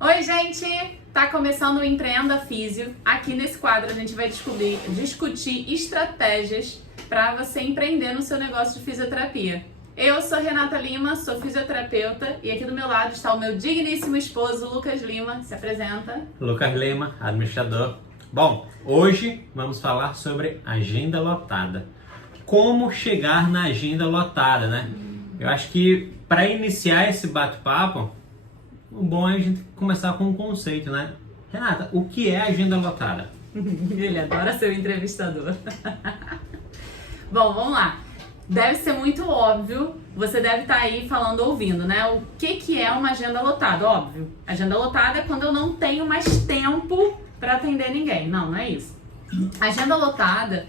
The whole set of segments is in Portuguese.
Oi, gente! Tá começando o Empreenda Físio. Aqui nesse quadro a gente vai discutir estratégias para você empreender no seu negócio de fisioterapia. Eu sou Renata Lima, sou fisioterapeuta e aqui do meu lado está o meu digníssimo esposo Lucas Lima. Se apresenta. Lucas Lima, administrador. Bom, hoje vamos falar sobre agenda lotada. Como chegar na agenda lotada, né? Eu acho que para iniciar esse bate-papo, o bom é a gente começar com um conceito, né? Renata, o que é agenda lotada? Ele adora ser o entrevistador. Bom, vamos lá. Deve ser muito óbvio, você deve estar aí falando, ouvindo, né? O que é uma agenda lotada? Óbvio, agenda lotada é quando eu não tenho mais tempo para atender ninguém. Não é isso. Agenda lotada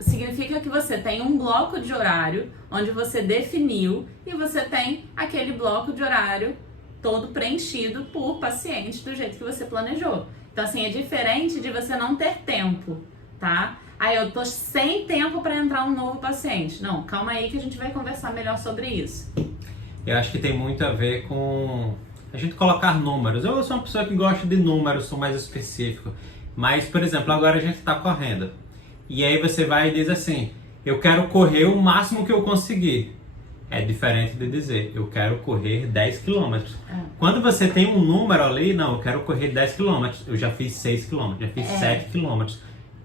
significa que você tem um bloco de horário onde você definiu e você tem aquele bloco de horário todo preenchido por pacientes do jeito que você planejou. Então, assim, é diferente de você não ter tempo, tá? Aí eu tô sem tempo para entrar um novo paciente. Não, calma aí que a gente vai conversar melhor sobre isso. Eu acho que tem muito a ver com a gente colocar números. Eu sou uma pessoa que gosta de números, sou mais específico. Mas, por exemplo, agora a gente está correndo. E aí você vai e diz assim, eu quero correr o máximo que eu conseguir. É diferente de dizer, eu quero correr 10 km. Quando você tem um número ali, não, eu quero correr 10 km. Eu já fiz 6 km, já fiz 7 km.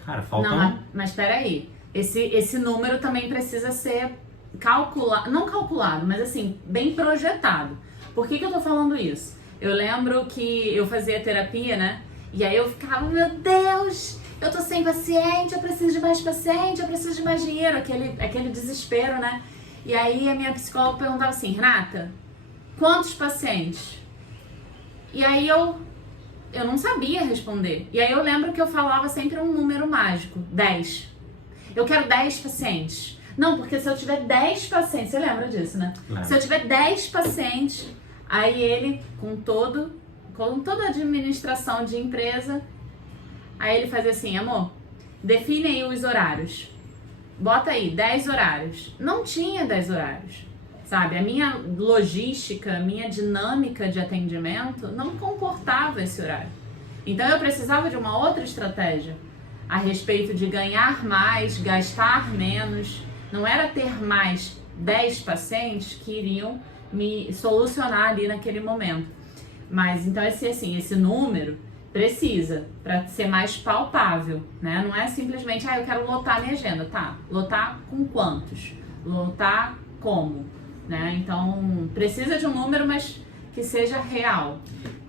Cara, falta Mas peraí, esse número também precisa ser calculado, não calculado, mas assim, bem projetado. Por que eu tô falando isso? Eu lembro que eu fazia terapia, né? E aí eu ficava, meu Deus, eu tô sem paciente, eu preciso de mais paciente, eu preciso de mais dinheiro, aquele desespero, né? E aí a minha psicóloga perguntava assim, Renata, quantos pacientes? E aí eu não sabia responder. E aí eu lembro que eu falava sempre um número mágico, 10. Eu quero 10 pacientes. Não, porque se eu tiver 10 pacientes, você lembra disso, né? Claro. Se eu tiver 10 pacientes, aí ele, com toda a administração de empresa, aí ele fazia assim, amor, define aí os horários. Bota aí, 10 horários. Não tinha 10 horários, sabe? A minha logística, a minha dinâmica de atendimento não comportava esse horário. Então eu precisava de uma outra estratégia a respeito de ganhar mais, gastar menos. Não era ter mais 10 pacientes que iriam me solucionar ali naquele momento. Mas então esse número precisa, para ser mais palpável, né? Não é simplesmente, eu quero lotar minha agenda, tá? Lotar com quantos? Lotar como? Né? Então, precisa de um número, mas que seja real.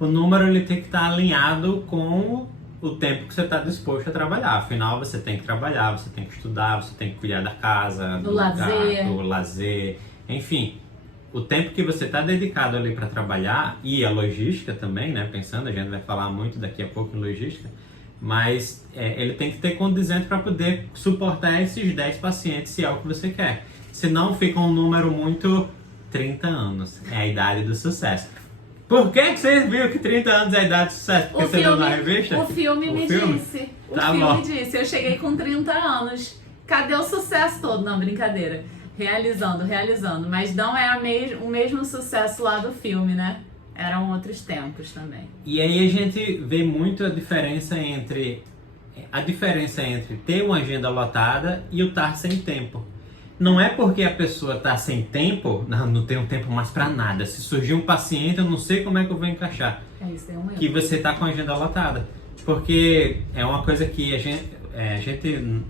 O número ele tem que estar alinhado com o tempo que você está disposto a trabalhar. Afinal, você tem que trabalhar, você tem que estudar, você tem que cuidar da casa, do lazer, enfim. O tempo que você está dedicado ali para trabalhar e a logística também, né? Pensando, a gente vai falar muito daqui a pouco em logística, mas ele tem que ter condizente para poder suportar esses 10 pacientes se é o que você quer. Senão fica um número muito 30 anos, é a idade do sucesso. Por que você viu que 30 anos é a idade do sucesso? Porque você leu na revista? O filme me disse. O filme disse. Eu cheguei com 30 anos. Cadê o sucesso todo? Não, brincadeira. Realizando. Mas não é o mesmo sucesso lá do filme, né? Eram outros tempos também. E aí a gente vê muito a diferença entre ter uma agenda lotada e o estar sem tempo. Não é porque a pessoa está sem tempo, não tenho tempo mais para nada. Se surgir um paciente, eu não sei como é que eu vou encaixar. Isso é um erro. Que você está com a agenda lotada. Porque é uma coisa que a gente,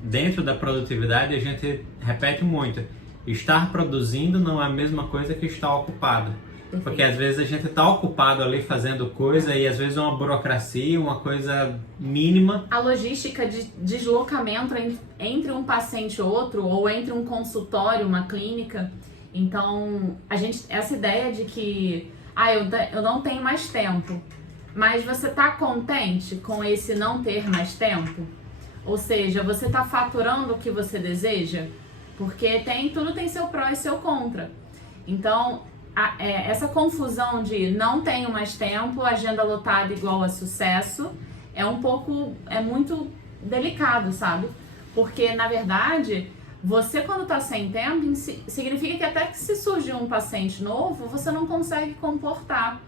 dentro da produtividade, a gente repete muito. Estar produzindo não é a mesma coisa que estar ocupado. Perfeito. Porque às vezes a gente está ocupado ali fazendo coisa e às vezes é uma burocracia, uma coisa mínima. A logística de deslocamento entre um paciente e outro, ou entre um consultório, uma clínica. Então, essa ideia de que eu não tenho mais tempo, mas você está contente com esse não ter mais tempo? Ou seja, você está faturando o que você deseja? Porque tudo tem seu pró e seu contra. Então, essa confusão de não tenho mais tempo, agenda lotada igual a sucesso, é muito delicado, sabe? Porque, na verdade, você quando está sem tempo, significa que até que se surgir um paciente novo, você não consegue comportar.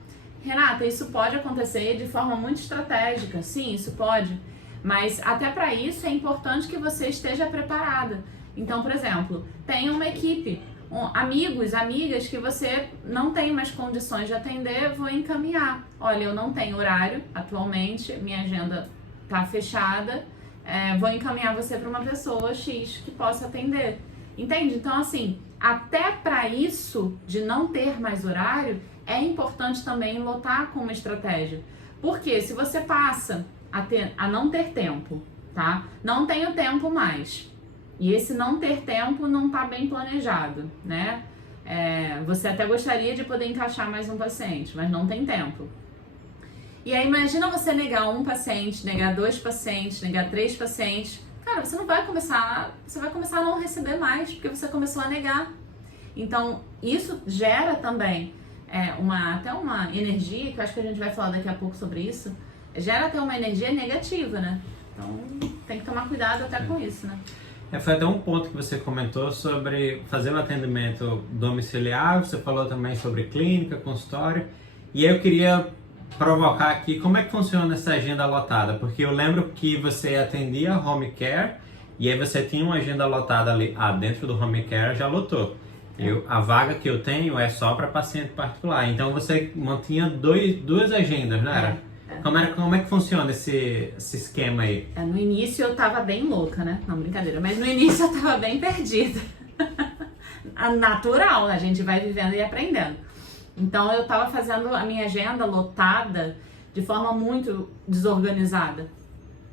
Renata, isso pode acontecer de forma muito estratégica. Sim, isso pode. Mas até para isso é importante que você esteja preparada. Então, por exemplo, tenha uma equipe, amigos, amigas que você não tem mais condições de atender, vou encaminhar. Olha, eu não tenho horário atualmente, minha agenda está fechada, vou encaminhar você para uma pessoa X que possa atender. Entende? Então, assim, até para isso de não ter mais horário, é importante também lotar com uma estratégia. Porque se você passa a não ter tempo, tá? Não tenho tempo mais. E esse não ter tempo não está bem planejado, né? Você até gostaria de poder encaixar mais um paciente, mas não tem tempo. E aí imagina você negar um paciente, negar 2 pacientes, negar 3 pacientes. Cara, você vai começar a não receber mais, porque você começou a negar. Então, isso gera também até uma energia, que eu acho que a gente vai falar daqui a pouco sobre isso, gera até uma energia negativa, né? Então, tem que tomar cuidado até com isso, né? Foi até um ponto que você comentou sobre fazer um atendimento domiciliar, você falou também sobre clínica, consultório, e aí eu queria provocar aqui como é que funciona essa agenda lotada, porque eu lembro que você atendia home care e aí você tinha uma agenda lotada ali, dentro do home care já lotou. A vaga que eu tenho é só para paciente particular, então você mantinha duas agendas, não era? Como é que funciona esse esquema aí? No início eu tava bem louca, né? Não, brincadeira, mas no início eu tava bem perdida. Natural, a gente vai vivendo e aprendendo. Então eu tava fazendo a minha agenda lotada de forma muito desorganizada.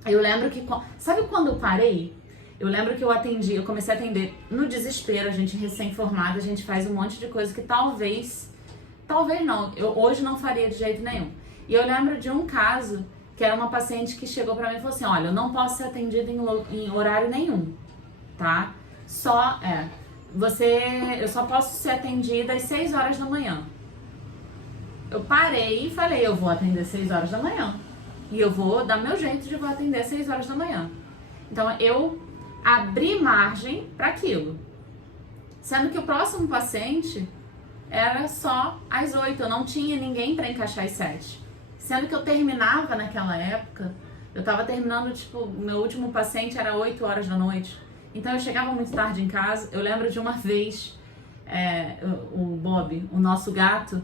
Eu lembro que... Sabe quando eu parei? Eu lembro que eu comecei a atender no desespero, a gente recém-formada, a gente faz um monte de coisa que talvez não, eu hoje não faria de jeito nenhum. E eu lembro de um caso que era uma paciente que chegou pra mim e falou assim, olha, eu não posso ser atendida em horário nenhum, tá? Eu só posso ser atendida às 6 horas da manhã. Eu parei e falei, eu vou atender às 6 horas da manhã. E eu vou dar meu jeito de vou atender às 6 horas da manhã. Então eu abri margem para aquilo. Sendo que o próximo paciente era só às 8, eu não tinha ninguém para encaixar às 7. Sendo que eu terminava naquela época, eu tava terminando, o meu último paciente era 8 horas da noite. Então eu chegava muito tarde em casa. Eu lembro de uma vez, o Bob, o nosso gato,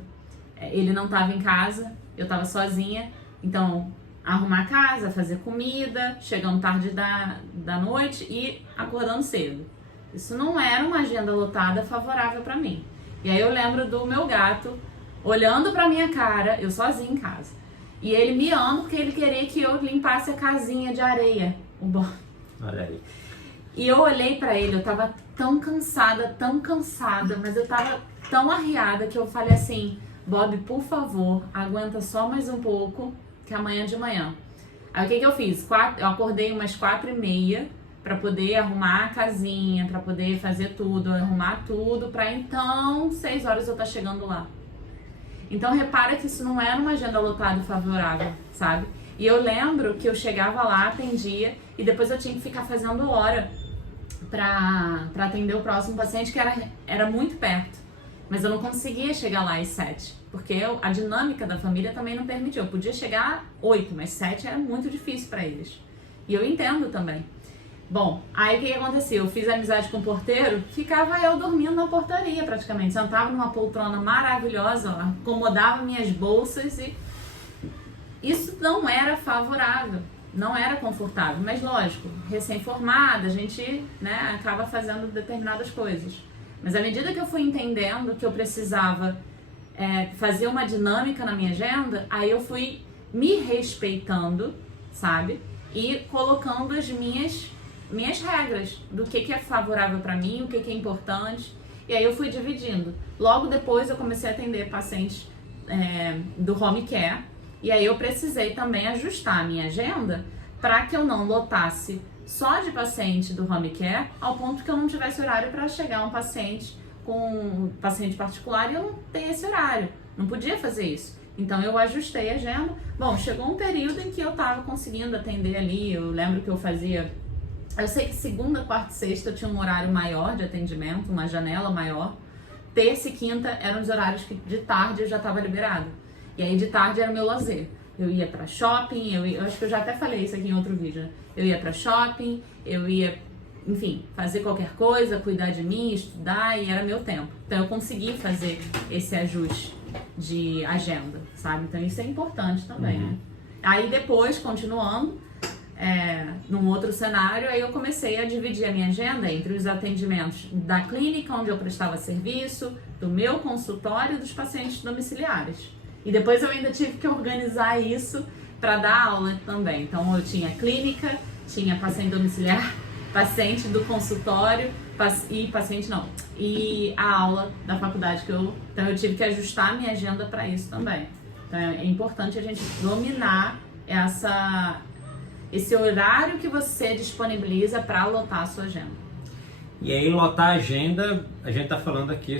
ele não tava em casa, eu tava sozinha. Então, arrumar a casa, fazer comida, chegando tarde da noite e acordando cedo. Isso não era uma agenda lotada favorável pra mim. E aí eu lembro do meu gato olhando pra minha cara, eu sozinha em casa. E ele miando porque ele queria que eu limpasse a casinha de areia. Olha aí. E eu olhei pra ele, eu tava tão cansada, mas eu tava tão arriada que eu falei assim, Bob, por favor, aguenta só mais um pouco, que amanhã de manhã. Aí o que eu fiz? Eu acordei umas 4h30 pra poder arrumar a casinha, pra poder fazer tudo, arrumar tudo, pra então 6 horas eu tá chegando lá. Então repara que isso não era uma agenda lotada favorável, sabe? E eu lembro que eu chegava lá, atendia, e depois eu tinha que ficar fazendo hora pra atender o próximo paciente, que era muito perto. Mas eu não conseguia chegar lá às 7, porque a dinâmica da família também não permitia. Eu podia chegar às 8, mas 7 era muito difícil pra eles. E eu entendo também. Bom, aí o que acontecia? Eu fiz amizade com o porteiro, ficava eu dormindo na portaria praticamente. Sentava numa poltrona maravilhosa, acomodava minhas bolsas e... Isso não era favorável, não era confortável. Mas lógico, recém-formada, a gente acaba fazendo determinadas coisas. Mas à medida que eu fui entendendo que eu precisava fazer uma dinâmica na minha agenda, aí eu fui me respeitando, sabe? E colocando as minhas regras do que é favorável pra mim, o que é importante. E aí eu fui dividindo. Logo depois eu comecei a atender pacientes do home care. E aí eu precisei também ajustar a minha agenda para que eu não lotasse só de paciente do home care, ao ponto que eu não tivesse horário para chegar um paciente com um paciente particular e eu não ter esse horário. Não podia fazer isso. Então eu ajustei a agenda. Bom, chegou um período em que eu estava conseguindo atender ali. Eu lembro que eu sei que segunda, quarta e sexta eu tinha um horário maior de atendimento, uma janela maior. Terça e quinta eram os horários que de tarde eu já estava liberada. E aí de tarde era o meu lazer. Eu ia pra shopping, eu acho que eu já até falei isso aqui em outro vídeo, né? Eu ia pra shopping, eu ia, enfim, fazer qualquer coisa, cuidar de mim, estudar, e era meu tempo. Então eu consegui fazer esse ajuste de agenda, sabe? Então isso é importante também, né? Aí depois, continuando, num outro cenário, aí eu comecei a dividir a minha agenda entre os atendimentos da clínica onde eu prestava serviço, do meu consultório e dos pacientes domiciliares. E depois eu ainda tive que organizar isso para dar aula também. Então eu tinha clínica, tinha paciente domiciliar, paciente do consultório e a aula da faculdade então eu tive que ajustar a minha agenda para isso também. Então é importante a gente dominar esse horário que você disponibiliza para lotar a sua agenda. E aí lotar a agenda, a gente está falando aqui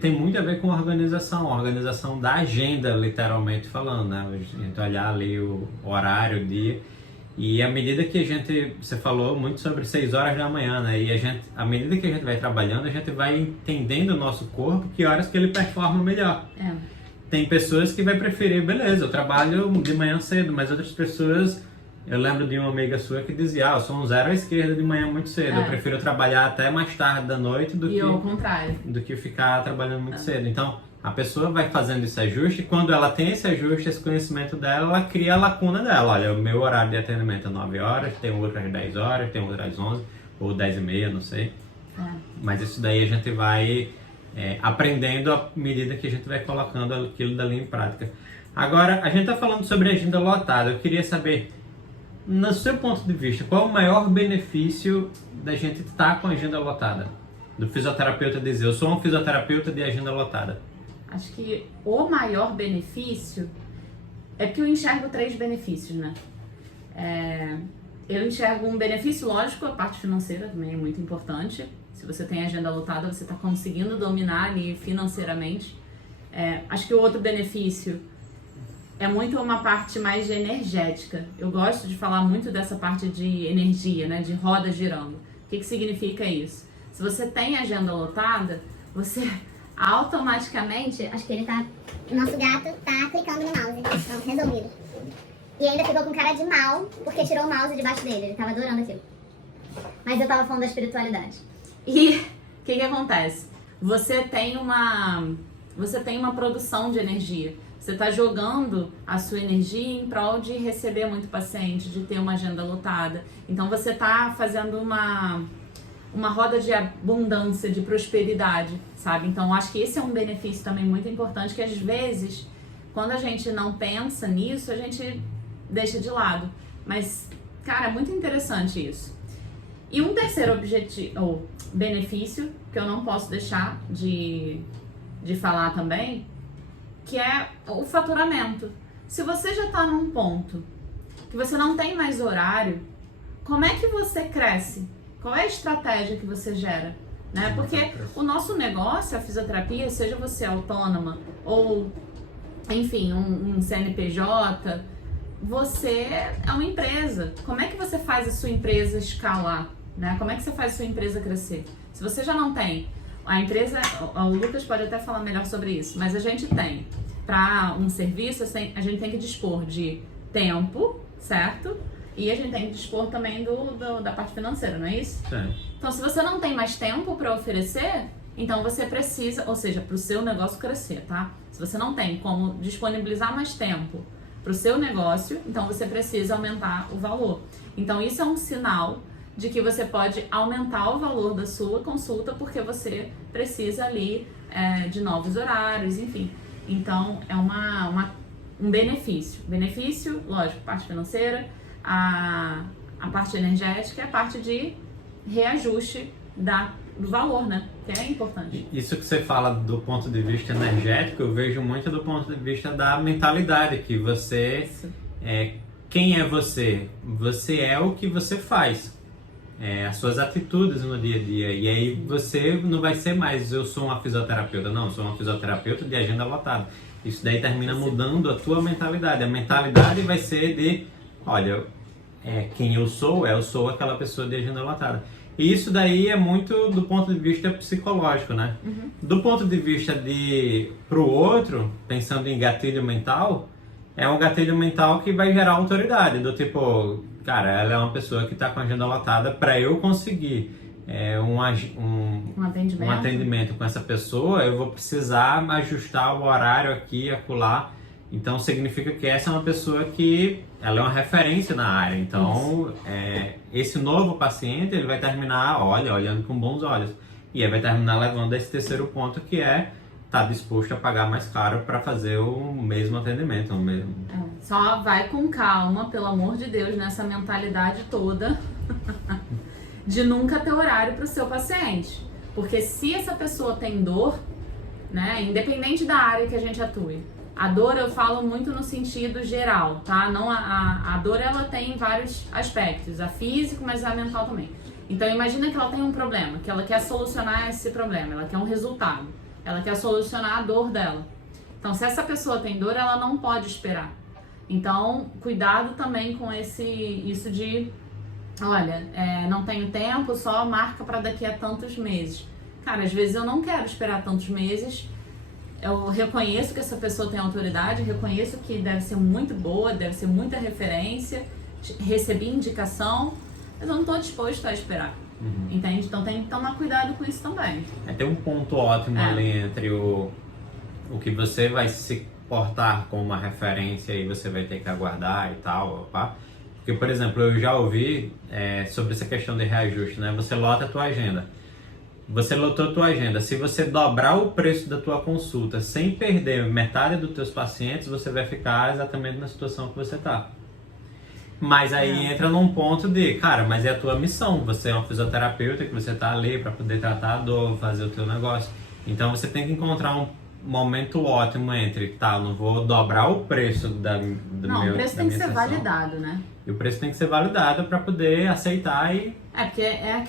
tem muito a ver com a organização da agenda, literalmente falando, né? A gente olhar ali o horário, o dia, e à medida que você falou muito sobre 6 horas da manhã, né? E à medida que a gente vai trabalhando, a gente vai entendendo o nosso corpo, que horas que ele performa melhor. Tem pessoas que vai preferir, beleza, eu trabalho de manhã cedo, mas outras pessoas... Eu lembro de uma amiga sua que dizia, eu sou um zero à esquerda de manhã muito cedo, eu prefiro trabalhar até mais tarde da noite do que ficar trabalhando muito cedo. Então, a pessoa vai fazendo esse ajuste, e quando ela tem esse ajuste, esse conhecimento dela, ela cria a lacuna dela. Olha, o meu horário de atendimento é 9 horas, tem outro às 10 horas, tem outro às 11, ou 10 e meia, não sei. Mas isso daí a gente vai aprendendo à medida que a gente vai colocando aquilo dali em prática. Agora, a gente está falando sobre agenda lotada, eu queria saber... No seu ponto de vista, qual é o maior benefício da gente estar com a agenda lotada? Do fisioterapeuta dizer, eu sou um fisioterapeuta de agenda lotada. Acho que o maior benefício é porque eu enxergo 3 benefícios, né? Eu enxergo um benefício, lógico, a parte financeira também é muito importante. Se você tem agenda lotada, você está conseguindo dominar ali financeiramente. Acho que o outro benefício é muito uma parte mais de energética. Eu gosto de falar muito dessa parte de energia, né? De roda girando. O que significa isso? Se você tem agenda lotada, você automaticamente... Acho que o nosso gato tá clicando no mouse. Pronto, resolvido. E ainda ficou com cara de mal, porque tirou o mouse debaixo dele. Ele tava adorando aquilo. Mas eu tava falando da espiritualidade. E o que acontece? Você tem uma produção de energia. Você está jogando a sua energia em prol de receber muito paciente, de ter uma agenda lotada. Então você está fazendo uma roda de abundância, de prosperidade, sabe? Então acho que esse é um benefício também muito importante, que às vezes, quando a gente não pensa nisso, a gente deixa de lado. Mas, cara, é muito interessante isso. E um terceiro benefício, que eu não posso deixar de falar também, que é o faturamento. Se você já está num ponto que você não tem mais horário, como é que você cresce? Qual é a estratégia que você gera? Né? Porque o nosso negócio, a fisioterapia, seja você autônoma ou, enfim, um CNPJ, você é uma empresa. Como é que você faz a sua empresa escalar? Né? Como é que você faz a sua empresa crescer? Se você já não tem a empresa, o Lucas pode até falar melhor sobre isso, mas a gente tem, para um serviço, a gente tem que dispor de tempo, certo? E a gente tem que dispor também da parte financeira, não é isso? Sim. Então, se você não tem mais tempo para oferecer, então você precisa, ou seja, para o seu negócio crescer, tá? Se você não tem como disponibilizar mais tempo para o seu negócio, então você precisa aumentar o valor. Então, isso é um sinal de que você pode aumentar o valor da sua consulta porque você precisa ali de novos horários, enfim. Então, é um benefício. Benefício, lógico, parte financeira, a parte energética e a parte de reajuste do valor, né? Que é importante. Isso que você fala do ponto de vista energético, eu vejo muito do ponto de vista da mentalidade, que você... quem é você? Você é o que você faz. As suas atitudes no dia a dia. E aí você não vai ser mais eu sou uma fisioterapeuta, não, eu sou uma fisioterapeuta de agenda lotada. Isso daí termina mudando a tua mentalidade. A mentalidade vai ser de, olha, quem eu sou aquela pessoa de agenda lotada. E isso daí é muito do ponto de vista psicológico, né? Do ponto de vista pro outro, pensando em gatilho mental, é um gatilho mental que vai gerar autoridade, do tipo, cara, ela é uma pessoa que está com a agenda lotada, para eu conseguir um atendimento com essa pessoa, eu vou precisar ajustar o horário aqui e acolá. Então significa que essa é uma pessoa que ela é uma referência na área. Então esse novo paciente ele vai terminar olhando com bons olhos. E aí vai terminar levando a esse terceiro ponto, que é estar disposto a pagar mais caro para fazer o mesmo atendimento. Só vai com calma, pelo amor de Deus, nessa mentalidade toda de nunca ter horário para o seu paciente. Porque se essa pessoa tem dor, né, independente da área que a gente atue, a dor eu falo muito no sentido geral, tá? Não a dor ela tem vários aspectos, a físico, mas a mental também. Então imagina que ela tem um problema, que ela quer solucionar esse problema, ela quer um resultado, ela quer solucionar a dor dela. Então se essa pessoa tem dor, ela não pode esperar. Então cuidado também com isso de, olha, não tenho tempo, só marca para daqui a tantos meses. Cara, às vezes eu não quero esperar tantos meses. Eu reconheço que essa pessoa tem autoridade, reconheço que deve ser muito boa, deve ser muita referência, recebi indicação, mas eu não estou disposto a esperar, entende? Então tem que tomar cuidado com isso também. Tem um ponto ótimo ali entre o que você vai se portar como uma referência e você vai ter que aguardar e tal, opa. Porque, por exemplo, eu já ouvi sobre essa questão de reajuste, né? Você lota a tua agenda. Você lotou a tua agenda. Se você dobrar o preço da tua consulta sem perder metade dos teus pacientes, você vai ficar exatamente na situação que você está. Mas aí entra num ponto de, cara, mas é a tua missão. Você é um fisioterapeuta que você está ali para poder tratar a dor, fazer o teu negócio. Então você tem que encontrar um momento ótimo entre, eu não vou dobrar o preço o preço tem que ser validado, né? E o preço tem que ser validado para poder aceitar e... Porque é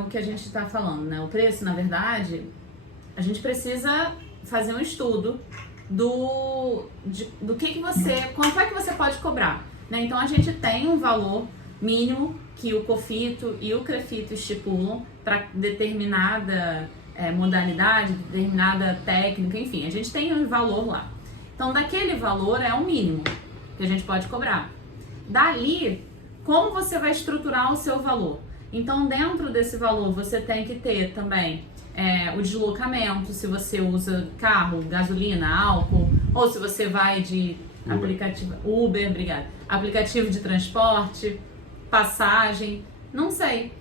o que a gente está falando, né? O preço, na verdade, a gente precisa fazer um estudo do que você... Quanto é que você pode cobrar, né? Então, a gente tem um valor mínimo que o COFITO e o CREFITO estipulam para determinada modalidade, determinada técnica, enfim. A gente tem um valor lá. Então, daquele valor é o mínimo que a gente pode cobrar. Dali, como você vai estruturar o seu valor? Então, dentro desse valor, você tem que ter também o deslocamento, se você usa carro, gasolina, álcool, ou se você vai de aplicativo de transporte, passagem, não sei.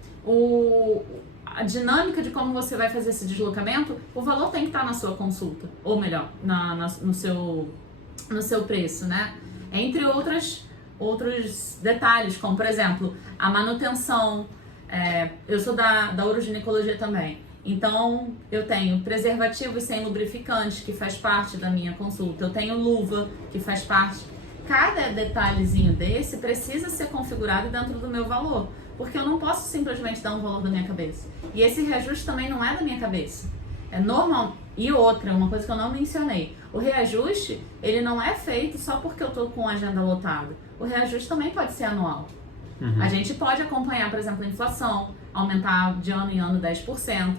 A dinâmica de como você vai fazer esse deslocamento, o valor tem que estar na sua consulta, ou melhor, no seu preço, né? Entre outros detalhes, como por exemplo, a manutenção. Eu sou da uroginecologia também, então eu tenho preservativos sem lubrificante, que faz parte da minha consulta, eu tenho luva, que faz parte. Cada detalhezinho desse precisa ser configurado dentro do meu valor, porque eu não posso simplesmente dar um valor da minha cabeça. E esse reajuste também não é da minha cabeça, é normal. E outra, uma coisa que eu não mencionei, o reajuste, ele não é feito só porque eu tô com a agenda lotada. O reajuste também pode ser anual. A gente pode acompanhar, por exemplo, a inflação, aumentar de ano em ano 10%.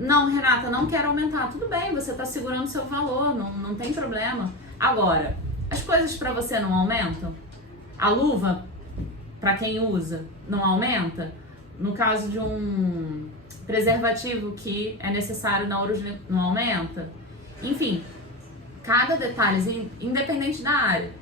Não, Renata, não quero aumentar. Tudo bem, você está segurando seu valor, não tem problema. Agora, as coisas para você não aumentam? A luva, para quem usa, não aumenta? No caso de um preservativo que é necessário na urogenia, não aumenta? Enfim, cada detalhe, independente da área,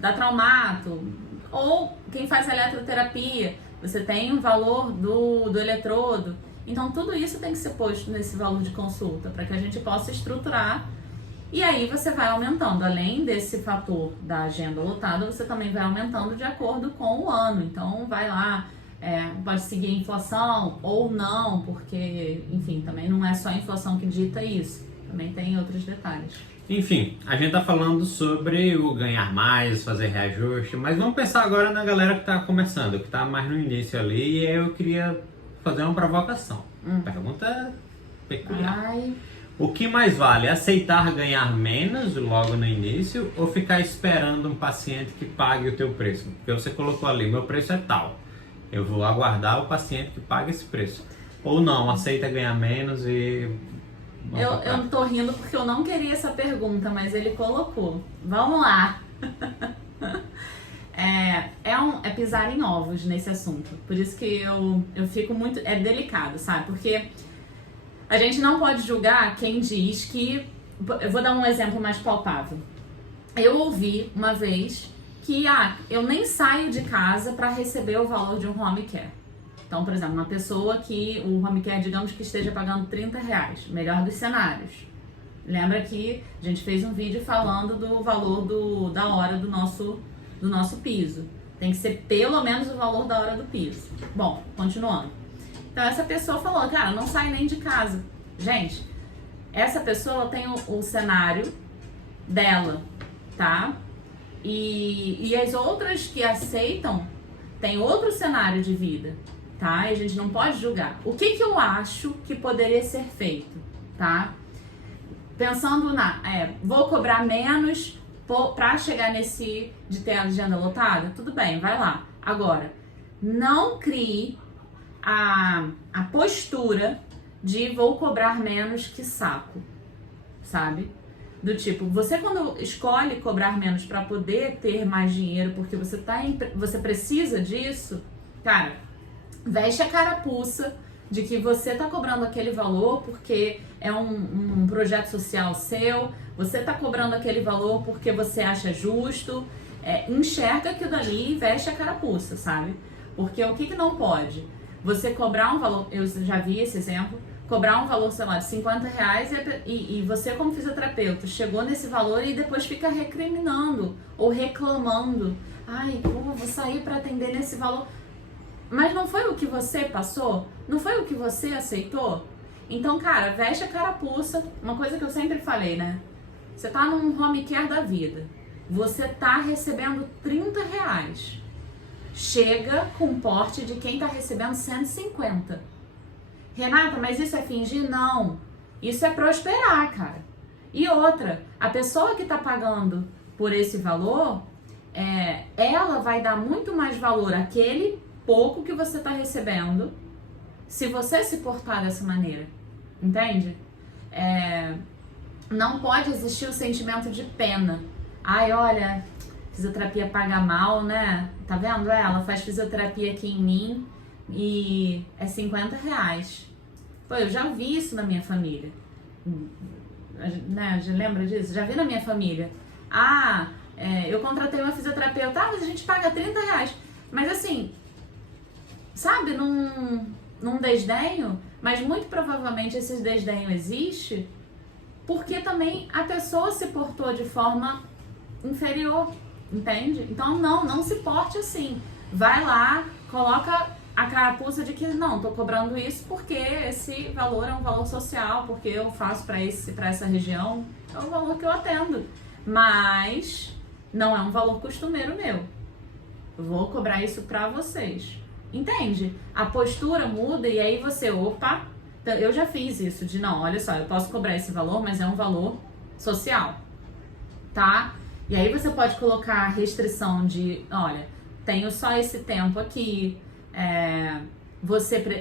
da traumato, ou quem faz eletroterapia, você tem um valor do eletrodo. Então tudo isso tem que ser posto nesse valor de consulta, para que a gente possa estruturar. E aí você vai aumentando, além desse fator da agenda lotada, você também vai aumentando de acordo com o ano. Então vai lá, pode seguir a inflação ou não, porque, enfim, também não é só a inflação que dita isso, também tem outros detalhes. Enfim, a gente tá falando sobre o ganhar mais, fazer reajuste, mas vamos pensar agora na galera que tá começando, que tá mais no início ali, e eu queria fazer uma provocação. Pergunta peculiar. O que mais vale, aceitar ganhar menos logo no início ou ficar esperando um paciente que pague o teu preço? Porque você colocou ali, meu preço é tal. Eu vou aguardar o paciente que paga esse preço. Ou não, aceita ganhar menos e... Eu tô rindo porque eu não queria essa pergunta, mas ele colocou. Vamos lá. É pisar em ovos nesse assunto. Por isso que eu fico muito... É delicado, sabe? Porque a gente não pode julgar quem diz que... Eu vou dar um exemplo mais palpável. Eu ouvi uma vez que eu nem saio de casa para receber o valor de um home care. Então, por exemplo, uma pessoa que o home care, digamos que esteja pagando R$30, melhor dos cenários. Lembra que a gente fez um vídeo falando do valor da hora do nosso piso. Tem que ser pelo menos o valor da hora do piso. Bom, continuando. Então, essa pessoa falou, cara, não sai nem de casa. Gente, essa pessoa tem o cenário dela, tá? E as outras que aceitam têm outro cenário de vida, tá? E a gente não pode julgar. O que eu acho que poderia ser feito, tá? Pensando vou cobrar menos pra chegar nesse de ter a agenda lotada? Tudo bem, vai lá. Agora, não crie a postura de vou cobrar menos, que saco, sabe? Do tipo, você quando escolhe cobrar menos para poder ter mais dinheiro, porque você precisa disso, cara, veste a carapuça de que você tá cobrando aquele valor porque é um projeto social seu, você tá cobrando aquele valor porque você acha justo, enxerga aquilo dali e veste a carapuça, sabe? Porque o que não pode? Você cobrar um valor, eu já vi esse exemplo, cobrar um valor, sei lá, de R$50 e você como fisioterapeuta chegou nesse valor e depois fica recriminando ou reclamando. Ai, vou sair para atender nesse valor. Mas não foi o que você passou? Não foi o que você aceitou? Então, cara, veste a carapuça. Uma coisa que eu sempre falei, né? Você tá num home care da vida. Você tá recebendo R$30. Chega com porte de quem tá recebendo 150. Renata, mas isso é fingir? Não. Isso é prosperar, cara. E outra, a pessoa que tá pagando por esse valor, ela vai dar muito mais valor àquele pouco que você tá recebendo se você se portar dessa maneira. Entende? Não pode existir o sentimento de pena. Ai, olha, fisioterapia paga mal, né? Tá vendo? Ela faz fisioterapia aqui em mim e é R$50. Pô, eu já vi isso na minha família. Né? Já lembra disso? Já vi na minha família. Eu contratei uma fisioterapeuta, mas a gente paga R$30. Mas assim, sabe, num desdenho, mas muito provavelmente esse desdenho existe porque também a pessoa se portou de forma inferior, entende? Então não se porte assim. Vai lá, coloca a carapuça de que não, tô cobrando isso porque esse valor é um valor social, porque eu faço para essa região, é o valor que eu atendo. Mas não é um valor costumeiro meu. Eu vou cobrar isso pra vocês. Entende? A postura muda e aí você, eu já fiz isso de não, olha só, eu posso cobrar esse valor, mas é um valor social, tá? E aí você pode colocar a restrição de, olha, tenho só esse tempo aqui,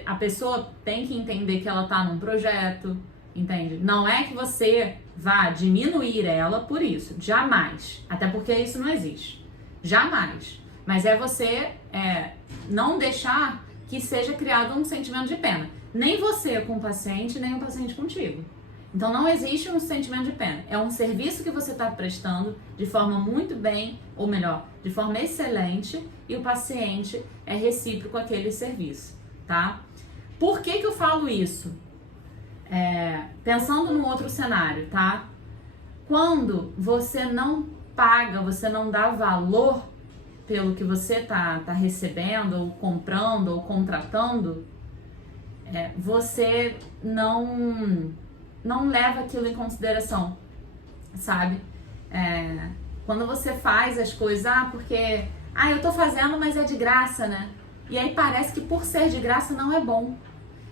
a pessoa tem que entender que ela tá num projeto, entende? Não é que você vá diminuir ela por isso, jamais, até porque isso não existe, jamais. Mas é você não deixar que seja criado um sentimento de pena. Nem você com o paciente, nem o paciente contigo. Então não existe um sentimento de pena. É um serviço que você está prestando de forma muito bem, ou melhor, de forma excelente, e o paciente é recíproco àquele serviço, tá? Por que eu falo isso? Pensando num outro cenário, tá? Quando você não paga, você não dá valor pelo que você tá recebendo, ou comprando, ou contratando, você não leva aquilo em consideração, sabe? Quando você faz as coisas, porque eu tô fazendo, mas é de graça, né? E aí parece que por ser de graça não é bom.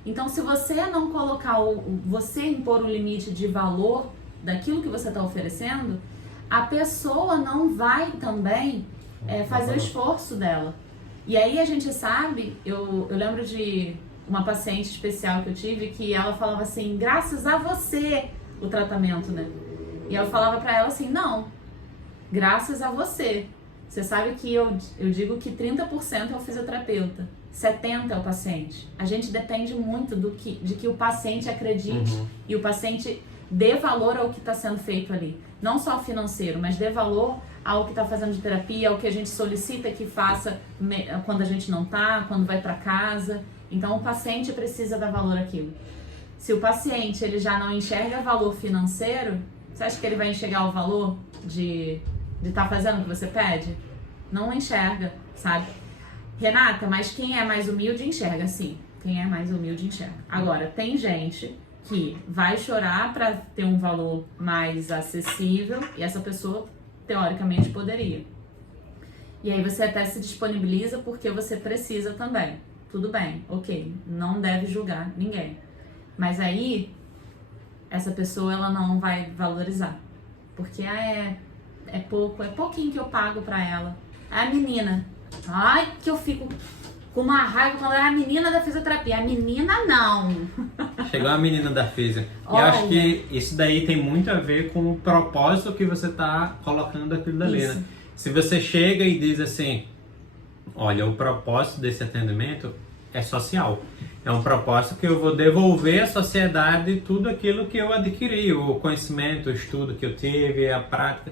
Então, se você não colocar, você impor o limite de valor daquilo que você tá oferecendo, a pessoa não vai também fazer o esforço dela. E aí a gente sabe, eu lembro de uma paciente especial que eu tive que ela falava assim, graças a você o tratamento, né? E eu falava pra ela assim, não, graças a você. Você sabe que eu digo que 30% é o fisioterapeuta, 70% é o paciente. A gente depende muito de que o paciente acredite e o paciente dê valor ao que está sendo feito ali. Não só financeiro, mas dê valor ao que está fazendo de terapia, ao que a gente solicita que faça quando a gente não tá, quando vai para casa. Então o paciente precisa dar valor àquilo. Se o paciente ele já não enxerga valor financeiro, você acha que ele vai enxergar o valor de estar fazendo o que você pede? Não enxerga, sabe? Renata, mas quem é mais humilde enxerga, sim. Quem é mais humilde enxerga. Agora, tem gente que vai chorar para ter um valor mais acessível e essa pessoa, teoricamente, poderia. E aí você até se disponibiliza porque você precisa também. Tudo bem, ok. Não deve julgar ninguém. Mas aí, essa pessoa, ela não vai valorizar. Porque é pouquinho que eu pago pra ela. É a menina. Ai, que eu fico com uma raiva quando é a menina da fisioterapia. A menina não. Chegou a menina da física. E eu acho que isso daí tem muito a ver com o propósito que você tá colocando aquilo dali, né? Se você chega e diz assim, olha, o propósito desse atendimento é social. É um propósito que eu vou devolver à sociedade tudo aquilo que eu adquiri, o conhecimento, o estudo que eu tive, a prática.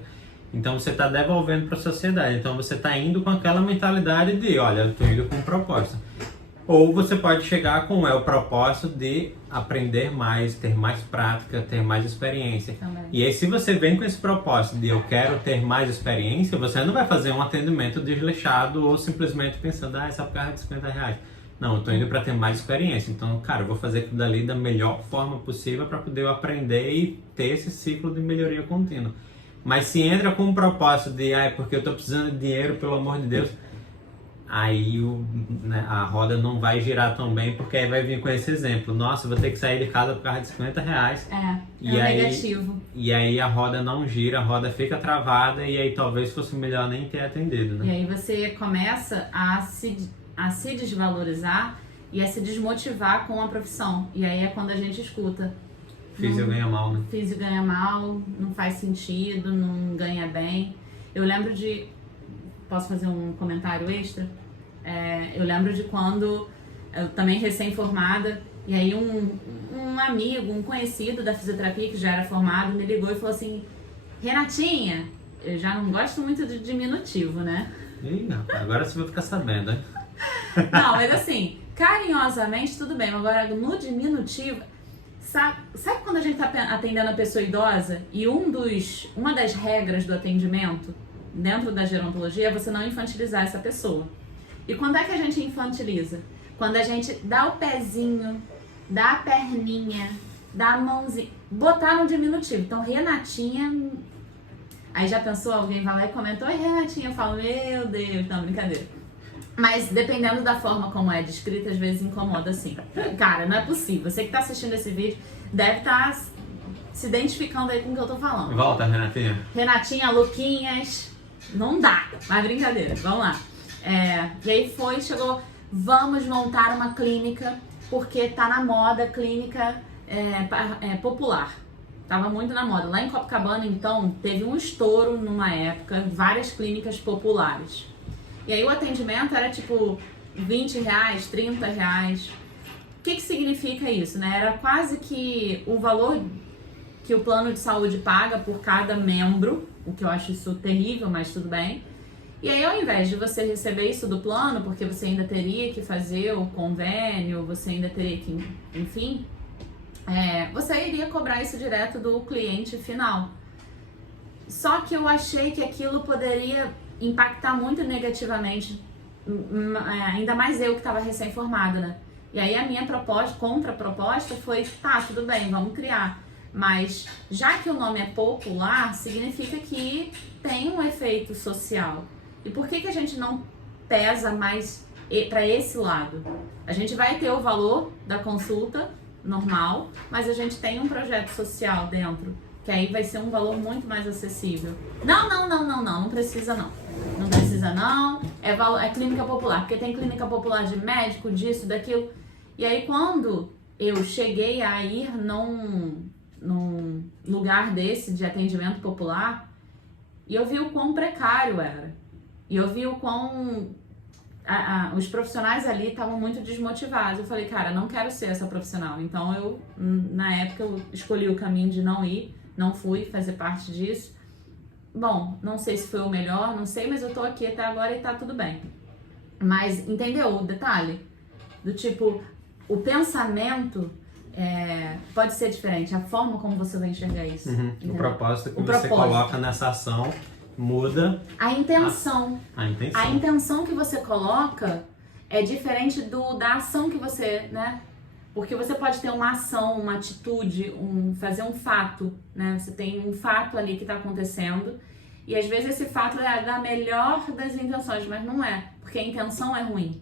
Então você está devolvendo para a sociedade. Então você está indo com aquela mentalidade de, olha, eu estou indo com um propósito. Ou você pode chegar com o propósito de aprender mais, ter mais prática, ter mais experiência. Também. E aí se você vem com esse propósito de eu quero ter mais experiência, você não vai fazer um atendimento desleixado ou simplesmente pensando, essa carga de R$50. Não, eu estou indo para ter mais experiência. Então, cara, eu vou fazer aquilo dali da melhor forma possível para poder eu aprender e ter esse ciclo de melhoria contínua. Mas se entra com um propósito de, porque eu estou precisando de dinheiro, pelo amor de Deus, aí a roda não vai girar tão bem, porque aí vai vir com esse exemplo. Nossa, eu vou ter que sair de casa por causa de R$50. Negativo. E aí a roda não gira, a roda fica travada e aí talvez fosse melhor nem ter atendido, né? E aí você começa a se desvalorizar e a se desmotivar com a profissão. E aí é quando a gente escuta. Físio ganha mal, né? Físio ganha mal, não faz sentido, não ganha bem. Eu lembro de... Posso fazer um comentário extra? Eu lembro de quando eu também recém-formada, e aí um amigo, um conhecido da fisioterapia que já era formado, me ligou e falou assim, Renatinha, eu já não gosto muito de diminutivo, né? Ih, agora você vai ficar sabendo, hein? Não, mas assim, carinhosamente tudo bem, mas agora no diminutivo... Sabe quando a gente está atendendo a pessoa idosa e uma das regras do atendimento dentro da gerontologia é você não infantilizar essa pessoa. E quando é que a gente infantiliza? Quando a gente dá o pezinho, dá a perninha, dá a mãozinha, botar no diminutivo. Então, Renatinha... Aí já pensou, alguém vai lá e comentou, oi Renatinha, eu falo, meu Deus, não, brincadeira. Mas dependendo da forma como é descrita, às vezes incomoda assim. Cara, não é possível. Você que tá assistindo esse vídeo deve estar se identificando aí com o que eu tô falando. Volta, Renatinha. Renatinha, Luquinhas. Não dá. Mas brincadeira. Vamos lá. E aí chegou, vamos montar uma clínica, porque tá na moda clínica popular. Tava muito na moda. Lá em Copacabana, então, teve um estouro numa época, várias clínicas populares. E aí o atendimento era tipo R$20, R$30. O que significa isso, né? Era quase que o valor que o plano de saúde paga por cada membro, o que eu acho isso terrível, mas tudo bem. E aí ao invés de você receber isso do plano, porque você ainda teria que fazer o convênio, você ainda teria que, enfim, você iria cobrar isso direto do cliente final. Só que eu achei que aquilo poderia impactar muito negativamente, ainda mais eu que estava recém-formada, né? E aí a minha contraproposta foi, tá, tudo bem, vamos criar. Mas já que o nome é popular, significa que tem um efeito social. E por que a gente não pesa mais para esse lado? A gente vai ter o valor da consulta normal, mas a gente tem um projeto social dentro, que aí vai ser um valor muito mais acessível. Não precisa não. Não precisa não. é clínica popular, porque tem clínica popular de médico, disso, daquilo. E aí quando eu cheguei a ir num lugar desse de atendimento popular, e eu vi o quão precário era. E eu vi o quão os profissionais ali estavam muito desmotivados. Eu falei, cara, não quero ser essa profissional. Então eu, na época, eu escolhi o caminho de não ir, não fui fazer parte disso. Bom, não sei se foi o melhor, não sei, mas eu tô aqui até agora e tá tudo bem. Mas entendeu o detalhe? Do tipo, o pensamento pode ser diferente, a forma como você vai enxergar isso. O propósito que você coloca nessa ação muda. A intenção. A intenção. A intenção que você coloca é diferente da ação que você, né? Porque você pode ter uma ação, uma atitude, fazer um fato, né? Você tem um fato ali que está acontecendo e às vezes esse fato é da melhor das intenções, mas não é, porque a intenção é ruim.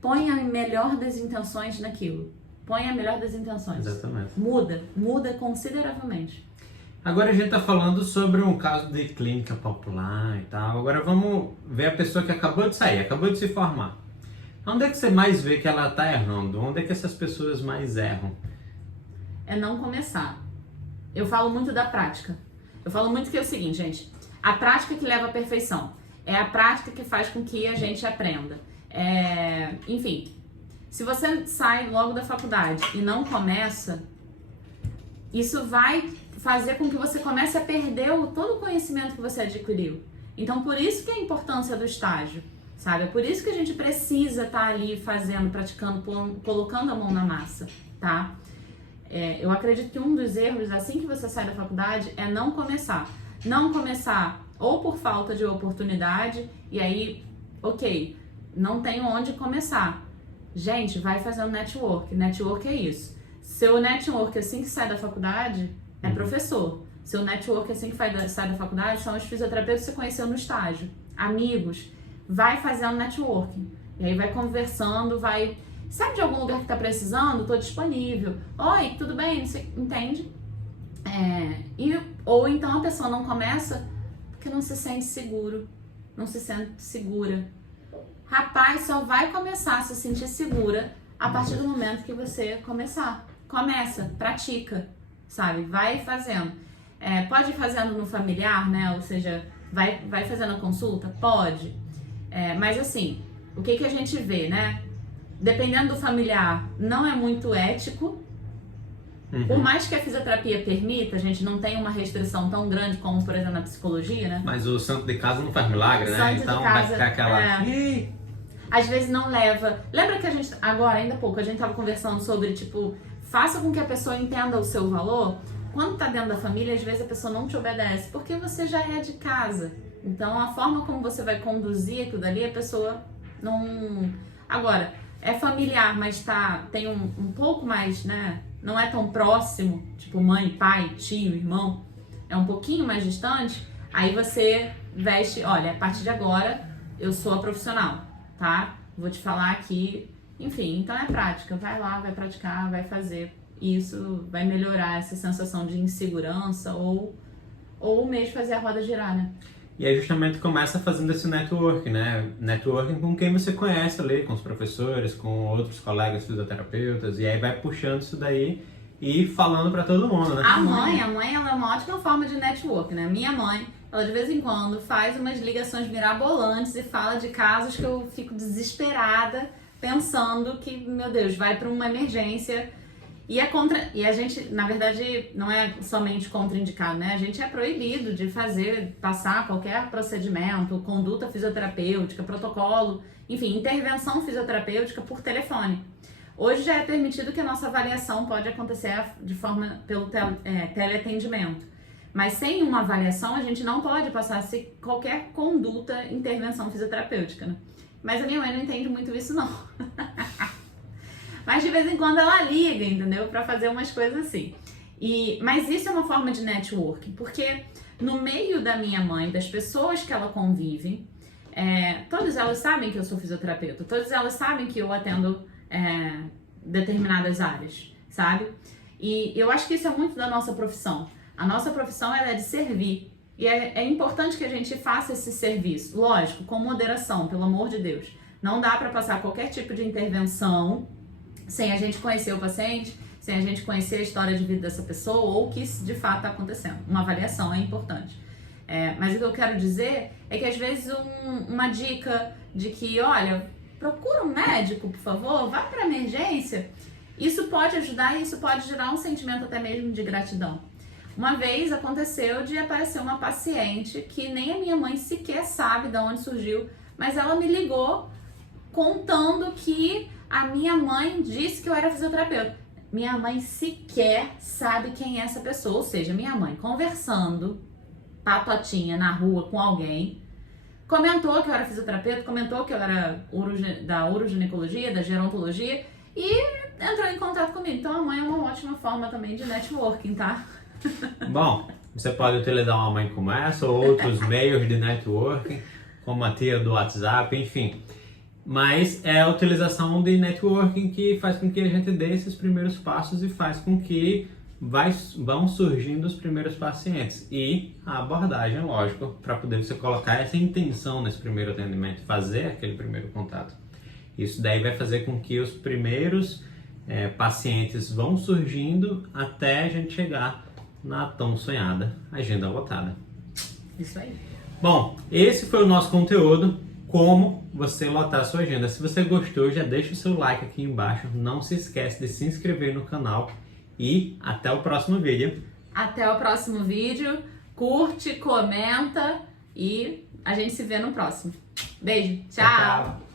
Põe a melhor das intenções naquilo. Põe a melhor das intenções. Exatamente. Muda consideravelmente. Agora a gente está falando sobre um caso de clínica popular e tal. Agora vamos ver a pessoa que acabou de sair, acabou de se formar. Onde é que você mais vê que ela está errando? Onde é que essas pessoas mais erram? É não começar. Eu falo muito da prática. Eu falo muito que é o seguinte, gente. A prática que leva à perfeição. É a prática que faz com que a gente aprenda. Enfim, se você sai logo da faculdade e não começa, isso vai fazer com que você comece a perder todo o conhecimento que você adquiriu. Então, por isso que é a importância do estágio. Sabe? É por isso que a gente precisa estar ali fazendo, praticando, colocando a mão na massa, tá? Eu acredito que um dos erros, assim que você sai da faculdade, é não começar. Não começar ou por falta de oportunidade, e aí, ok, não tenho onde começar. Gente, vai fazendo network. Network é isso. Seu network, assim que sai da faculdade, é professor. Seu network, assim que sai da faculdade, são os fisioterapeutas que você conheceu no estágio. Amigos. Vai fazendo networking, e aí vai conversando, sabe de algum lugar que tá precisando? Tô disponível. Oi, tudo bem? Você entende? Ou então a pessoa não começa porque não se sente seguro, não se sente segura. Rapaz, só vai começar a se sentir segura a partir do momento que você começar. Começa, pratica, sabe? Vai fazendo. Pode ir fazendo no familiar, né? Ou seja, vai fazendo a consulta? Pode. Mas assim, o que a gente vê, né? Dependendo do familiar, não é muito ético. Por mais que a fisioterapia permita, a gente não tem uma restrição tão grande como, por exemplo, na psicologia, né? Mas o santo de casa não faz milagre, né? Então vai ficar aquela... Às vezes não leva... Lembra que a gente, agora, ainda há pouco, a gente tava conversando sobre, tipo, faça com que a pessoa entenda o seu valor. Quando tá dentro da família, às vezes a pessoa não te obedece, porque você já é de casa. Então, a forma como você vai conduzir aquilo dali, a pessoa não... Agora, é familiar, mas tem um pouco mais, né? Não é tão próximo, tipo mãe, pai, tio, irmão. É um pouquinho mais distante. Aí você veste, olha, a partir de agora, eu sou a profissional, tá? Vou te falar aqui. Enfim, então é prática. Vai lá, vai praticar, vai fazer. Isso vai melhorar essa sensação de insegurança ou mesmo fazer a roda girar, né? E aí justamente começa fazendo esse networking, né? Networking com quem você conhece ali, com os professores, com outros colegas fisioterapeutas, e aí vai puxando isso daí e falando pra todo mundo, né? A mãe ela é uma ótima forma de network, né? Minha mãe, ela de vez em quando faz umas ligações mirabolantes e fala de casos que eu fico desesperada pensando que, meu Deus, vai pra uma emergência. E a gente, na verdade, não é somente contraindicado, né? A gente é proibido de passar qualquer procedimento, conduta fisioterapêutica, protocolo, enfim, intervenção fisioterapêutica por telefone. Hoje já é permitido que a nossa avaliação pode acontecer pelo teleatendimento. Mas sem uma avaliação, a gente não pode passar qualquer conduta, intervenção fisioterapêutica, né? Mas a minha mãe não entende muito isso, não. Mas de vez em quando ela liga, entendeu? Pra fazer umas coisas assim. Mas isso é uma forma de networking, porque no meio da minha mãe, das pessoas que ela convive, todas elas sabem que eu sou fisioterapeuta, todas elas sabem que eu atendo determinadas áreas, sabe? E eu acho que isso é muito da nossa profissão. A nossa profissão ela é de servir. E é importante que a gente faça esse serviço, lógico, com moderação, pelo amor de Deus. Não dá para passar qualquer tipo de intervenção sem a gente conhecer o paciente, sem a gente conhecer a história de vida dessa pessoa ou o que de fato está acontecendo. Uma avaliação é importante. Mas o que eu quero dizer é que às vezes uma dica de que, olha, procura um médico, por favor, vá para emergência, isso pode ajudar e isso pode gerar um sentimento até mesmo de gratidão. Uma vez aconteceu de aparecer uma paciente que nem a minha mãe sequer sabe de onde surgiu, mas ela me ligou contando que a minha mãe disse que eu era fisioterapeuta. Minha mãe sequer sabe quem é essa pessoa, ou seja, minha mãe conversando, patotinha na rua com alguém, comentou que eu era fisioterapeuta, comentou que eu era da uroginecologia, da gerontologia e entrou em contato comigo. Então a mãe é uma ótima forma também de networking, tá? Bom, você pode utilizar uma mãe como essa ou outros meios de networking, como a tia do WhatsApp, enfim. Mas é a utilização de networking que faz com que a gente dê esses primeiros passos e faz com que vão surgindo os primeiros pacientes. E a abordagem, lógico, para poder você colocar essa intenção nesse primeiro atendimento, fazer aquele primeiro contato. Isso daí vai fazer com que os primeiros pacientes vão surgindo até a gente chegar na tão sonhada agenda lotada. Isso aí. Bom, esse foi o nosso conteúdo, como você lotar a sua agenda. Se você gostou, já deixa o seu like aqui embaixo, não se esquece de se inscrever no canal e até o próximo vídeo. Até o próximo vídeo, curte, comenta e a gente se vê no próximo. Beijo, tchau.